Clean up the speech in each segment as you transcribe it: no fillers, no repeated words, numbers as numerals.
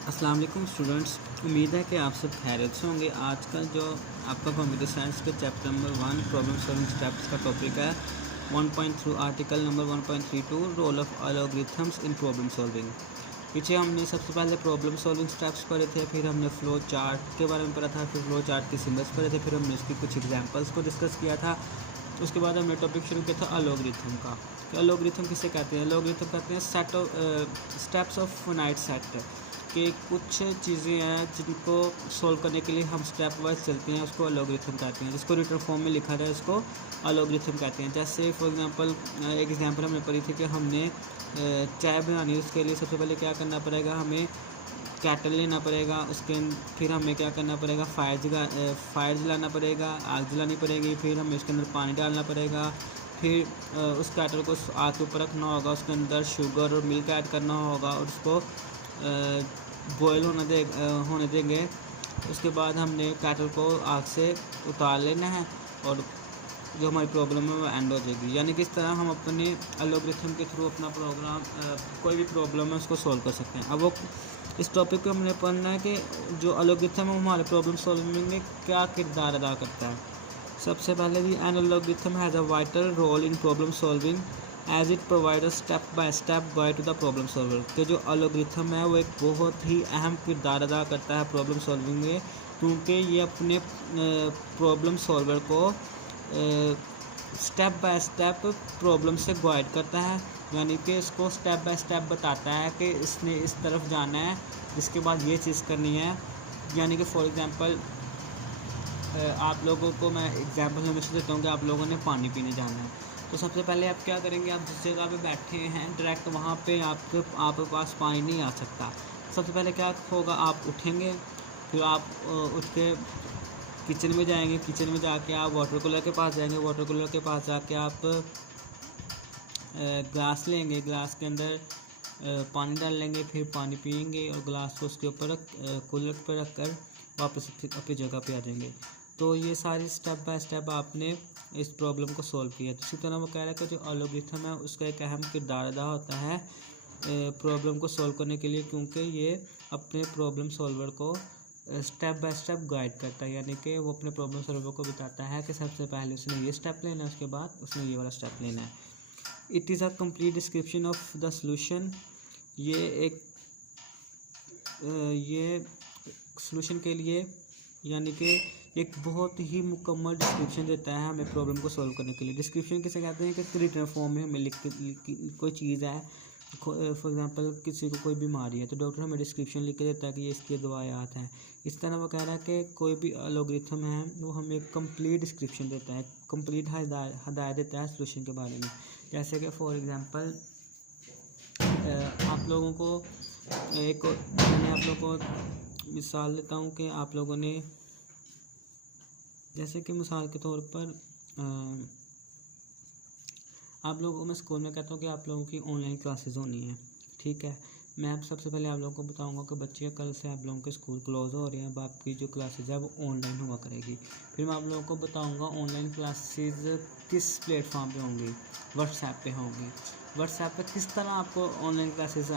अस्सलाम वालेकुम स्टूडेंट्स, उम्मीद है कि आप सब खैरियत से होंगे। आज का जो आपका कंप्यूटर साइंस के chapter number 1 problem solving steps का टॉपिक है 1.3 article number 1.32 role of algorithms in problem solving. पीछे हमने सबसे पहले प्रॉब्लम सॉल्विंग स्टेप्स पढ़े थे, फिर हमने फ्लो चार्ट के बारे में पढ़ा था, फिर फ्लो चार्ट के सिम्बल्स पढ़े थे, फिर हमने उसकी कुछ एग्जांपल्स को डिस्कस किया था। उसके बाद हमने टॉपिक शुरू किया था एल्गोरिथम का। तो एल्गोरिथम किसे कहते हैं? एल्गोरिथम कहते हैं set of steps of finite set कि कुछ चीज़ें हैं जिनको सॉल्व करने के लिए हम स्टेप वाइज चलते हैं, उसको एल्गोरिथम कहते हैं। जिसको रिटर्न फॉर्म में लिखा है उसको एल्गोरिथम कहते हैं। जैसे फॉर एग्जांपल एक एग्जांपल हमने पढ़ी थी कि हमने चाय बनानी है, उसके लिए सबसे पहले क्या करना पड़ेगा, हमें कैटल लेना पड़ेगा। फिर हमें क्या करना पड़ेगा, फायर जलाना पड़ेगा, आग जलानी पड़ेगी। फिर हमें उसके अंदर पानी डालना पड़ेगा। फिर उस कैटल को आग के ऊपर रखना होगा, उसके अंदर शुगर और मिल्क ऐड करना होगा और उसको बॉयल होने देंगे। उसके बाद हमने कैटल को आग से उतार लेना है और जो हमारी प्रॉब्लम है वो एंड हो जाएगी। यानी कि इस तरह हम अपने एल्गोरिथम के थ्रू अपना कोई भी प्रॉब्लम है उसको सॉल्व कर सकते हैं। अब वो इस टॉपिक पे हमने पढ़ना है कि जो एल्गोरिथम है वो हमारे प्रॉब्लम सॉल्विंग में क्या किरदार अदा करता है। सबसे पहले भी an algorithm has a vital role in problem solving as it provide step by step guide to the problem solver. के जो एल्गोरिथम है वो एक बहुत ही अहम किरदार अदा करता है प्रॉब्लम सॉल्विंग में, क्योंकि ये अपने प्रॉब्लम सॉल्वर को स्टेप बाय स्टेप प्रॉब्लम से गाइड करता है। यानी कि इसको स्टेप बाय स्टेप बताता है कि इसने इस तरफ जाना है, जिसके बाद ये चीज़ करनी है। यानी कि फॉर एग्ज़ाम्पल आप लोगों को मैं एग्जांपल हमेशा देता हूँ कि आप लोगों ने पानी पीने जाना है। तो सबसे पहले आप क्या करेंगे, आप जिस जगह पे बैठे हैं डायरेक्ट वहाँ पे आपके पास पानी नहीं आ सकता। सबसे पहले क्या होगा, आप उठेंगे, फिर आप उठ के किचन में जाएंगे, किचन में जाके आप वाटर कूलर के पास जाएंगे, वाटर कूलर के पास जाके आप ग्लास लेंगे, ग्लास के अंदर पानी डाल लेंगे, फिर पानी पियेंगे और ग्लास को उसके ऊपर कूलर पर रख कर वापस अपनी जगह पे आ जाएंगे। तो ये सारी स्टेप बाय स्टेप आपने इस प्रॉब्लम को सॉल्व किया। तो इसी तरह वो कह रहा है कि जो एल्गोरिथम है उसका एक अहम किरदार अदा होता है प्रॉब्लम को सॉल्व करने के लिए, क्योंकि ये अपने प्रॉब्लम सॉल्वर को स्टेप बाय स्टेप गाइड करता है। यानी कि वो अपने प्रॉब्लम सॉल्वर को बताता है कि सबसे पहले उसने ये स्टेप लेना है, उसके बाद उसने ये वाला स्टेप लेना है। It is a complete description of the solution. ये सोल्यूशन के लिए यानी कि एक बहुत ही मुकम्मल डिस्क्रिप्शन देता है हमें प्रॉब्लम को सॉल्व करने के लिए। डिस्क्रिप्शन किसे कहते हैं कि रिटर्न फॉर्म में हमें लिख कोई चीज़ है, फॉर एग्जांपल किसी को कोई बीमारी है तो डॉक्टर हमें डिस्क्रिप्शन लिख के देता है कि ये इसके दवायात हैं। इस तरह वो कह रहा है कि कोई भी एल्गोरिथम है वो हमें एक कंप्लीट डिस्क्रिप्शन देता है, कंप्लीट हदायत देता है सोल्यूशन के बारे में। जैसे कि फॉर एग्ज़ाम्पल आप लोगों को मैंने आप लोगों को मिसाल देता हूँ कि आप लोगों ने जैसे कि मिसाल के तौर पर आप लोगों को मैं स्कूल में कहता हूँ कि आप लोगों की ऑनलाइन क्लासेस होनी है, ठीक है। मैं अब सबसे पहले आप लोगों को बताऊंगा कि बच्चे कल से आप लोगों के स्कूल क्लोज़ हो रहे हैं, अब आपकी जो क्लासेस है वो ऑनलाइन हुआ करेगी। फिर मैं आप लोगों को बताऊंगा ऑनलाइन क्लासेस किस प्लेटफॉर्म पे होंगी, व्हाट्सएप पे होंगी। व्हाट्सएप पे किस तरह आपको ऑनलाइन क्लासेस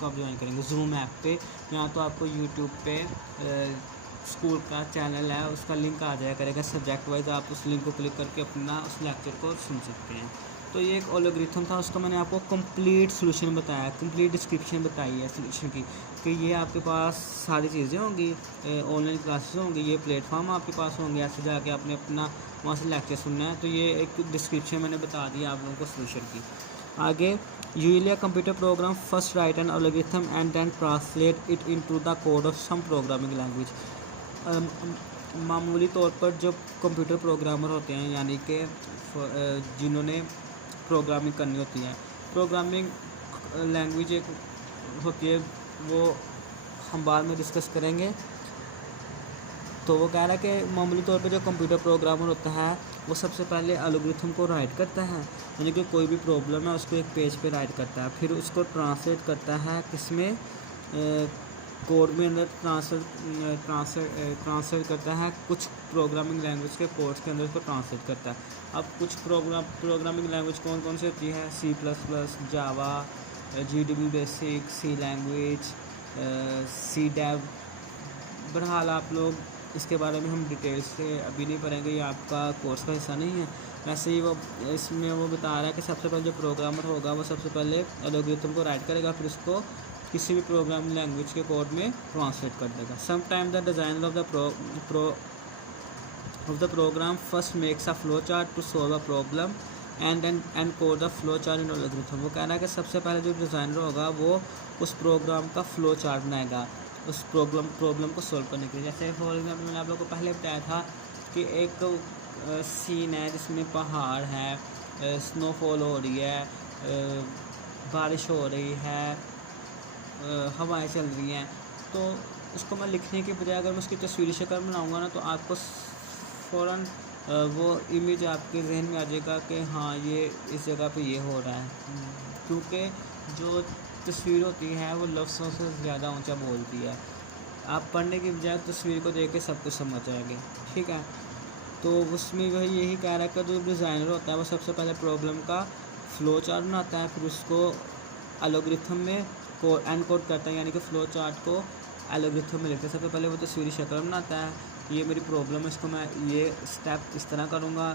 को आप ज्वाइन करेंगे, जूम ऐप पे, या तो आपको यूट्यूब पे स्कूल का चैनल है उसका लिंक आ जाया करेगा सब्जेक्ट वाइज, आप उस लिंक को क्लिक करके अपना उस लेक्चर को सुन सकते हैं। तो ये एक एल्गोरिथम था, उसका मैंने आपको कंप्लीट सोल्यूशन बताया, कंप्लीट डिस्क्रिप्शन बताई है सोल्यूशन की कि ये आपके पास सारी चीज़ें होंगी, ऑनलाइन क्लासेस होंगी, ये प्लेटफॉर्म आपके पास होंगे, ऐसे जाके आपने अपना वहाँ से लेक्चर सुनना है। तो ये एक डिस्क्रिप्शन मैंने बता दिया आप लोगों को सोल्यूशन की। आगे usually computer program first write an algorithm and then translate it into the code of some programming language. मामूली तौर पर जो कंप्यूटर प्रोग्रामर होते हैं, यानी कि जिन्होंने प्रोग्रामिंग करनी होती है, प्रोग्रामिंग लैंग्वेज एक होती है, वो हम बाद में डिस्कस करेंगे। तो वो कह रहा है कि मामूली तौर पे जो कंप्यूटर प्रोग्रामर होता है वो सबसे पहले एल्गोरिथम को राइट करता है, यानी कि कोई भी प्रॉब्लम है उसको एक पेज पे राइट करता है, फिर उसको ट्रांसलेट करता है किसमें, कोड में अंदर ट्रांसलेट करता है, कुछ प्रोग्रामिंग लैंग्वेज के कोड्स के अंदर उसको ट्रांसलेट करता है। अब कुछ प्रोग्रामिंग लैंग्वेज कौन कौन सी होती है, C++, जावा, GDB बेसिक, सी लैंग्वेज, सी डैव। बहरहाल आप लोग इसके बारे में हम डिटेल से अभी नहीं पढ़ेंगे, ये आपका कोर्स का हिस्सा नहीं है। वैसे ही वो इसमें वो बता रहा है कि सबसे पहले जो प्रोग्रामर होगा वो सबसे पहले एल्गोरिथम को राइट करेगा, फिर उसको किसी भी प्रोग्रामिंग लैंग्वेज के कोड में ट्रांसलेट कर देगा। Some time the designer of the program first makes a flow chart to solve a problem and code the flow chart in algorithm. वो कहना है कि सबसे पहले जो डिज़ाइनर होगा वो उस प्रोग्राम का फ्लो चार्ट बनाएगा उस प्रॉब्लम को सॉल्व करने के लिए। जैसे फॉर एग्जाम्पल मैंने आप लोगों को पहले बताया था कि एक सीन है जिसमें पहाड़ है, स्नोफॉल हो रही है, बारिश हो रही है, हवाएं चल रही हैं, तो उसको मैं लिखने के बजाय अगर मैं उसकी तस्वीरी शक्ल बनाऊंगा ना तो आपको फ़ौरन वो इमेज आपके जहन में आ जाएगा कि हाँ ये इस जगह पे ये हो रहा है, क्योंकि जो तस्वीर होती है वो लफ्ज़ों से ज़्यादा ऊंचा बोलती है। आप पढ़ने की बजाय तस्वीर को देख के सब कुछ समझ जाएंगे, ठीक है। तो उसमें वही यही कह रहा है कि जो डिज़ाइनर होता है वो सबसे पहले प्रॉब्लम का फ़्लो चार्ट बनाता है, फिर उसको एल्गोरिथम में एनकोड करता है, यानी कि फ़्लो चार्ट को एल्गोरिथम में लिखता है। सबसे पहले वो तस्वीरी शक्ल बनाता है, ये मेरी प्रॉब्लम है, इसको मैं ये स्टेप इस तरह करूँगा,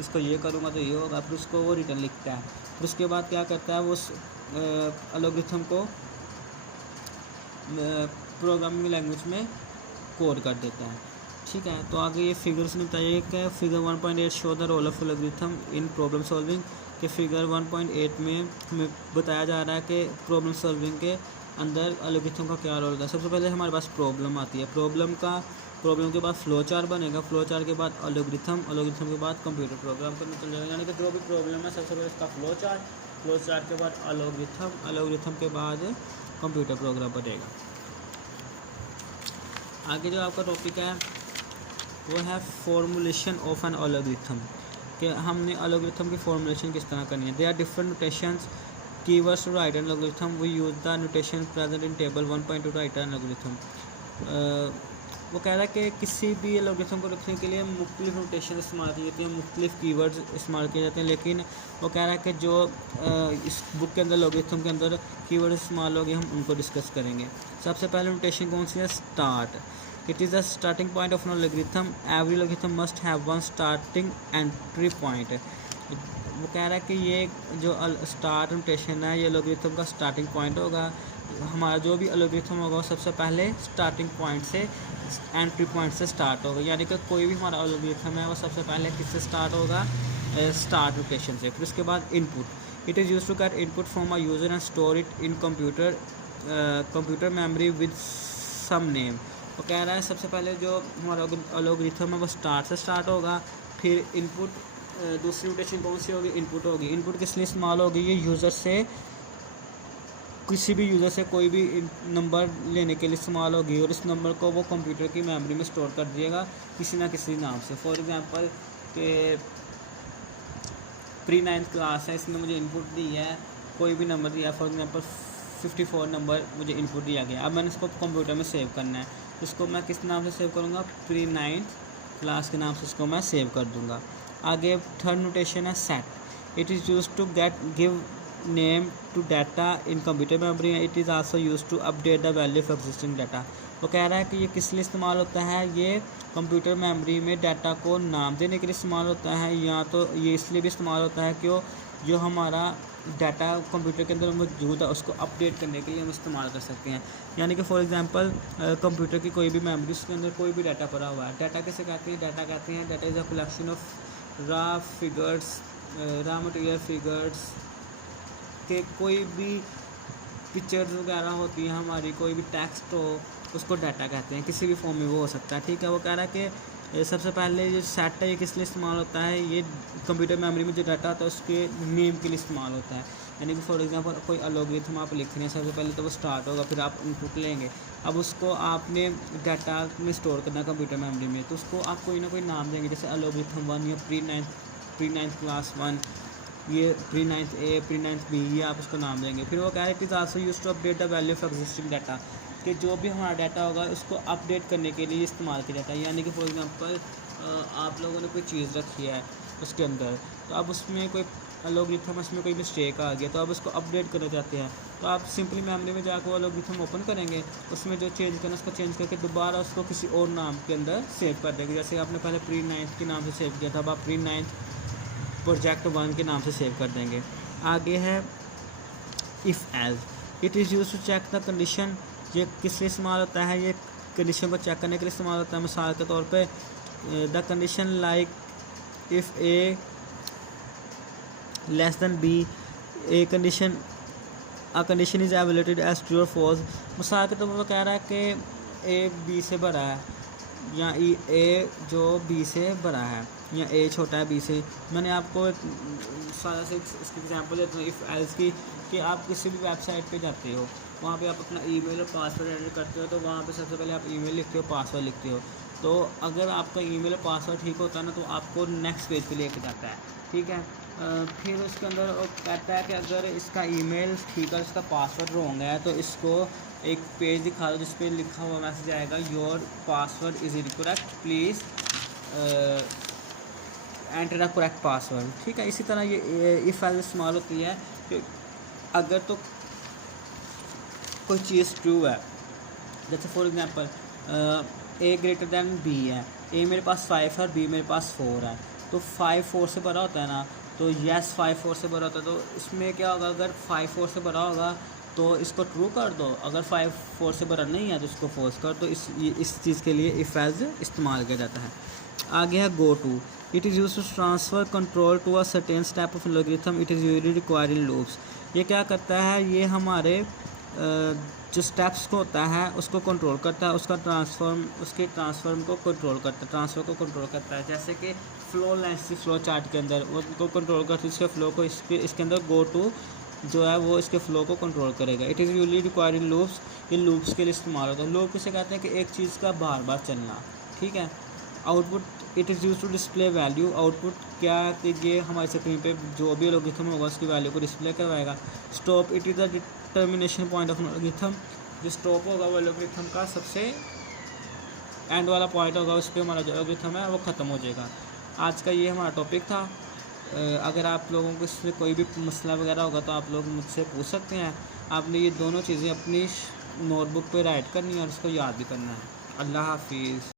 इसको ये करूँगा तो ये होगा, फिर उसको वो रिटर्न लिखता है। फिर उसके बाद क्या करता है वो उस एल्गोरिथम को प्रोग्रामिंग लैंग्वेज में कोड कर देता है, ठीक है। तो आगे ये फिगर्स में बताइए कि figure 1.8 show the role of algorithm in problem solving. के फिगर 1.8 में हमें बताया जा रहा है कि प्रॉब्लम सॉल्विंग के अंदर एल्गोरिथम का क्या रोल है। सबसे पहले हमारे पास प्रॉब्लम आती है, प्रॉब्लम के बाद फ्लो चार्ट बनेगा, फ्लो चार्ट के बाद एल्गोरिथम के बाद कंप्यूटर प्रोग्राम करने चल जाएगा। यानी कि जो भी प्रॉब्लम है सबसे पहले इसका फ्लो चार्ट के बाद एल्गोरिथम के बाद कंप्यूटर प्रोग्राम बनेगा। आगे जो आपका टॉपिक है वो है फॉर्मूलेशन ऑफ एन एल्गोरिथम, कि हमने एल्गोरिथम की फॉर्मूलेशन किस तरह करनी है। There are different notations keywords to write an algorithm, we use the notation present in table 1.2 to write an algorithm. वो कह रहा है कि किसी भी एल्गोरिथम को लिखने के लिए मुख्तलिफ नोटेशन इस्तेमाल की जाती हैं, मुख्तलिफ कीवर्ड्स इस्तेमाल किए जाते हैं, लेकिन वो कह रहा है कि जो इस बुक के अंदर एल्गोरिथम के अंदर कीवर्ड इस्तेमाल होंगे हम उनको डिस्कस करेंगे। सबसे पहले नोटेशन कौन सी है, start. It is the starting point of an algorithm, every algorithm must have one starting entry point. वो कह रहा है कि ये जो स्टार्ट नोटेशन है ये एल्गोरिथम का स्टार्टिंग पॉइंट होगा। हमारा जो भी एल्गोरिथम होगा वो सबसे पहले स्टार्टिंग पॉइंट से एंट्री पॉइंट से स्टार्ट होगा, यानी कि कोई भी हमारा एल्गोरिथम है वो सबसे पहले किससे स्टार्ट होगा, स्टार्ट लोकेशन से। फिर उसके बाद input, it is used to get input from a user and store it in computer memory with some name. वो कह रहा है सबसे पहले जो हमारा एल्गोरिथम है वो स्टार्ट से स्टार्ट होगा, फिर इनपुट, दूसरी नोटेशन कौन सी होगी, इनपुट होगी। इनपुट किस लिए इस्तेमाल होगी, ये यूज़र से किसी भी यूज़र से कोई भी नंबर लेने के लिए इस्तेमाल होगी, और इस नंबर को वो कंप्यूटर की मेमोरी में स्टोर कर दिएगा किसी ना किसी नाम से। फॉर एग्जांपल के प्री 9th क्लास है, इसने मुझे इनपुट दी है, कोई भी नंबर दिया, फॉर एग्जांपल 54 नंबर मुझे इनपुट दिया गया। अब मैंने इसको कंप्यूटर में सेव करना है, इसको मैं किस नाम से सेव करूँगा, प्री 9th क्लास के नाम से इसको मैं सेव कर दूँगा। आगे थर्ड नोटेशन है set, it is used to give name to data in computer memory, it is also use to update the value of existing data. वो कह रहा है कि ये किस लिए इस्तेमाल होता है, ये कंप्यूटर मेमोरी में डाटा को नाम देने के लिए इस्तेमाल होता है, या तो ये इसलिए भी इस्तेमाल होता है कि जो हमारा डाटा कंप्यूटर के अंदर मौजूद है उसको अपडेट करने के लिए हम इस्तेमाल कर सकते हैं। यानी कि फॉर एग्जांपल कंप्यूटर की कोई भी मेमोरी, उसके अंदर कोई भी डाटा पड़ा हुआ है, डाटा कैसे कहते हैं, data is a collection of raw figures, raw material figures के कोई भी पिक्चर्स वगैरह होती हैं हमारी, कोई भी टेक्स्ट हो, उसको डाटा कहते हैं, किसी भी फॉर्म में वो हो सकता है, ठीक है। वो कह रहा है कि सबसे पहले ये सेट है, ये किस लिए इस्तेमाल होता है, ये कंप्यूटर मेमोरी में जो डाटा होता है उसके नेम के लिए इस्तेमाल होता है। यानी कि फॉर एग्जांपल कोई एल्गोरिथम आप लिख रहे हैं, सबसे पहले तो वो स्टार्ट होगा, फिर आप इनपुट लेंगे, अब उसको आपने डाटा में स्टोर करना है कंप्यूटर मेमोरी में, तो उसको आप कोई ना कोई नाम देंगे, जैसे एल्गोरिथम 1 या प्री 9th क्लास 1, ये प्री 9th ए, प्री 9th बी, ये आप उसको नाम देंगे। फिर वो कह रहे हैं it is also used to update the value of existing data, कि जो भी हमारा डाटा होगा उसको अपडेट करने के लिए इस्तेमाल किया जाता है। यानी कि फॉर एग्जांपल आप लोगों ने कोई चीज़ रखी है उसके अंदर, तो अब उसमें कोई एलोगरिथम इसमें कोई मिस्टेक आ गया तो आप उसको अपडेट करना चाहते हैं, तो आप सिंपली मेमोरी में जाकर वो एलोगरिथम ओपन करेंगे, उसमें जो चेंज करना उसको चेंज करके दोबारा उसको किसी और नाम के अंदर सेव कर देंगे। जैसे आपने पहले प्री 9th के नाम से सेव किया था, अब आप प्री 9th प्रोजेक्ट 1 के नाम से सेव कर देंगे। आगे है if else, it is use to check the condition. ये किस लिए इस्तेमाल होता है? ये कंडीशन को चेक करने के लिए इस्तेमाल होता है। मिसाल के तौर पे the condition like if A less than B, a condition a condition is evaluated as true और फॉल्स। मिसाल के तौर पर वो कह रहा है कि ए बी से बड़ा है, या ए जो बी से बड़ा है, या ए छोटा है बी से। मैंने आपको एक सारा से इसकी एग्जांपल देता हूँ इफ़ एल्स की, कि आप किसी भी वेबसाइट पे जाते हो, वहाँ पे आप अपना ईमेल और पासवर्ड एंटर करते हो, तो वहाँ पे सबसे पहले आप ईमेल लिखते हो, पासवर्ड लिखते हो। तो अगर आपका ईमेल और पासवर्ड ठीक होता है ना, तो आपको नेक्स्ट पेज पे लेके जाता है, ठीक है। फिर उसके अंदर वो कहता है कि अगर इसका ईमेल ठीक है, इसका पासवर्ड रॉन्ग है, तो इसको एक पेज दिखा दो जिस पे लिखा हुआ मैसेज आएगा, your password is incorrect, please enter the correct password, ठीक है। इसी तरह ये इफ़ एल्स इस्तेमाल होती है कि अगर तो कोई चीज़ ट्रू है, जैसे for example A greater than B है, ए मेरे पास 5 है और बी मेरे पास 4 है, तो 5 4 से बड़ा होता है ना, तो यस 5 4 से बड़ा होता है, तो इसमें क्या होगा, अगर 5 4 से बड़ा होगा तो इसको ट्रू कर दो, अगर 5 4 से बड़ा नहीं है तो इसको फॉल्स कर दो। इस चीज़ के लिए इफ़ एल्स इस्तेमाल किया जाता है। आगे है go to, it is use to transfer control to a certain step of algorithm, it is usually required in loops. ये क्या करता है, ये हमारे जो स्टेप्स को होता है उसको कंट्रोल करता है, उसके ट्रांसफॉर्म को कंट्रोल करता है, ट्रांसफ़र को कंट्रोल करता है। जैसे कि फ्लो लेंस फ्लो चार्ट के अंदर वो उनको कंट्रोल करता है, इसके फ्लो को इसके अंदर गो टू जो है वो इसके फ्लो को कंट्रोल करेगा। It is usually required in loops, ये लूप्स के लिए इस्तेमाल होता है। लूप किसे कहते हैं कि एक चीज़ का बार बार चलना, ठीक है। Output, it is use to display value, output क्या है कि ये हमारी स्क्रीन पे जो भी एल्गोरिथम होगा उसकी वैल्यू को डिस्प्ले करवाएगा। Stop, it is the determination point of algorithm, जो स्टॉप होगा वो एल्गोरिथम का सबसे एंड वाला पॉइंट होगा, उस पर हमारा जो एल्गोरिथम है वो ख़त्म हो जाएगा। आज का ये हमारा टॉपिक था। अगर आप लोगों को इसमें कोई भी मसला वगैरह होगा तो आप लोग मुझसे पूछ सकते हैं। आपने ये दोनों चीज़ें अपनी नोटबुक पे राइट करनी है और उसको याद भी करना है। अल्लाह हाफिज़।